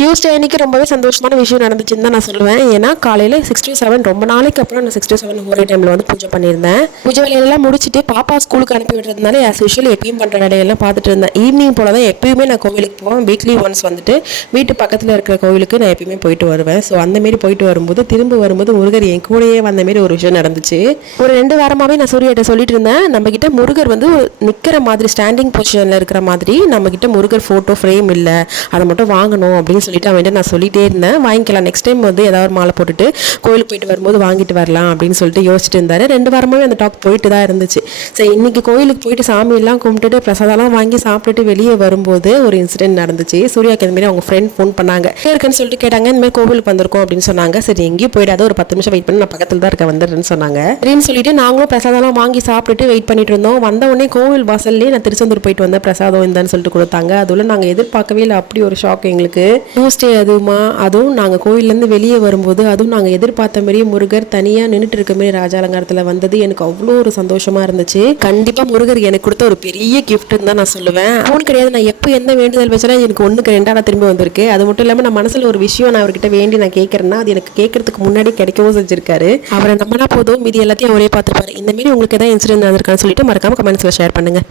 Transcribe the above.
Tuesday அன்றைக்கி ரொம்பவே சந்தோஷமான விஷயம் நடந்துச்சுன்னு தான் நான் சொல்லுவேன். ஏன்னா காலையில் 6 to 7 ரொம்ப நாளைக்கு அப்புறம் நான் 6 to 7 ஒரே டைமில் வந்து பூஜை பண்ணியிருந்தேன். பூஜை வேலையெல்லாம் முடிச்சுட்டு பாப்பா ஸ்கூலுக்கு அனுப்பி விடுறதுனால ஆஸ் யூஷுவல் எப்பயும் பண்ணுற வேலையெல்லாம் பார்த்துட்டு இருந்தேன். ஈவினிங் போல் தான் எப்பயுமே நான் கோவிலுக்கு போவேன். வீக்லி ஒன்ஸ் வந்துட்டு வீட்டு பக்கத்தில் இருக்கிற கோவிலுக்கு நான் எப்பயுமே போயிட்டு வருவேன். ஸோ அந்தமாரி போயிட்டு வரும்போது திரும்ப வரும்போது முருகர் என் கூடயே வந்தமாரி ஒரு விஷயம் நடந்துச்சு. ஒரு 2 வாரமாகவே நான் சூர்யாட்ட சொல்லிட்டு இருந்தேன், நம்மக்கிட்ட முருகர் வந்து நிற்கிற மாதிரி ஸ்டாண்டிங் பொசிஷனில் இருக்கிற மாதிரி நம்மக்கிட்ட முருகர் ஃபோட்டோ ஃப்ரேம் இல்லை, அதை மட்டும் வாங்கணும் அப்படின்னு சொல்லிட்டு அவன்கிட்ட நான் சொல்லிட்டே இருந்தேன். வாங்கிக்கலாம், நெக்ஸ்ட் டைம் வந்து ஏதாவது ஒரு மாலை போட்டுட்டு கோயிலுக்கு போயிட்டு வரும்போது வாங்கிட்டு வரலாம் அப்படின்னு சொல்லிட்டு யோசிச்சுட்டு இருந்தார். 2 வாரமாகவே அந்த டாக் போயிட்டு தான் இருந்துச்சு. சரி, இன்னைக்கு கோயிலுக்கு போயிட்டு சாமியெல்லாம் கும்பிட்டுட்டு பிரசாதம்லாம் வாங்கி சாப்பிட்டுட்டு வெளியே வரும்போது ஒரு இன்சிடென்ட் நடந்துச்சு. சூர்யாக்கு இந்த மாதிரி அவங்க ஃப்ரெண்ட் ஃபோன் பண்ணாங்க, இருக்குன்னு சொல்லிட்டு கேட்டாங்க. இந்த மாதிரி கோவிலுக்கு வந்திருக்கோம் அப்படின்னு சொன்னாங்க. சரி, எங்கேயும் போயிடாத, ஒரு 10 நிமிஷம் வெயிட் பண்ணி நான் பக்கத்தில் தான் இருக்க வந்துடுறேன்னு சொன்னாங்க. அப்படின்னு சொல்லிட்டு நாங்களும் பிரசாதம்லாம் வாங்கி சாப்பிட்டுட்டு வெயிட் பண்ணிட்டு இருந்தோம். வந்த உடனே கோவில் வாசல்லேயே நான் திருச்செந்தூர் போயிட்டு வந்தேன், பிரசாதம் இந்தான்னு சொல்லிட்டு கொடுத்தாங்க. அதுவும் நாங்கள் எதிர்பார்க்கவே இல்லை, அப்படி ஒரு ஷாக் எங்களுக்கு. டியூஸ்டே அதுவும் நாங்கள் கோயிலேருந்து வெளியே வரும்போது அதுவும் நாங்கள் எதிர்பார்த்த மாதிரியே முருகர் தனியாக நின்றுட்டு இருக்க மாதிரி ராஜாலங்காரத்தில் வந்தது எனக்கு அவ்வளோ ஒரு சந்தோஷமாக இருந்துச்சு. கண்டிப்பாக முருகர் எனக்கு கொடுத்த ஒரு பெரிய கிஃப்ட்னு தான் நான் சொல்லுவேன். ஃபோன் கிடையாது, நான் எப்போ எந்த வேண்டுதல் வச்சாலும் எனக்கு 1க்கு 2 திரும்பி வந்திருக்கு. அது மட்டும் இல்லாமல் நான் மனசில் ஒரு விஷயம் நான் அவர்கிட்ட வேண்டி நான் கேட்குறேன்னா அது எனக்கு கேட்கறதுக்கு முன்னாடி கிடைக்கவும் செஞ்சிருக்காரு. அவரை நம்பினா போதும், மீதி எல்லாத்தையும் அவரே பார்த்துருப்பாரு. இந்த மாதிரி உங்களுக்கு எதாவது இன்சிடென்ட் நடந்திருக்கான்னு சொல்லிட்டு மறக்காம கமெண்ட்ஸில் ஷேர் பண்ணுங்க.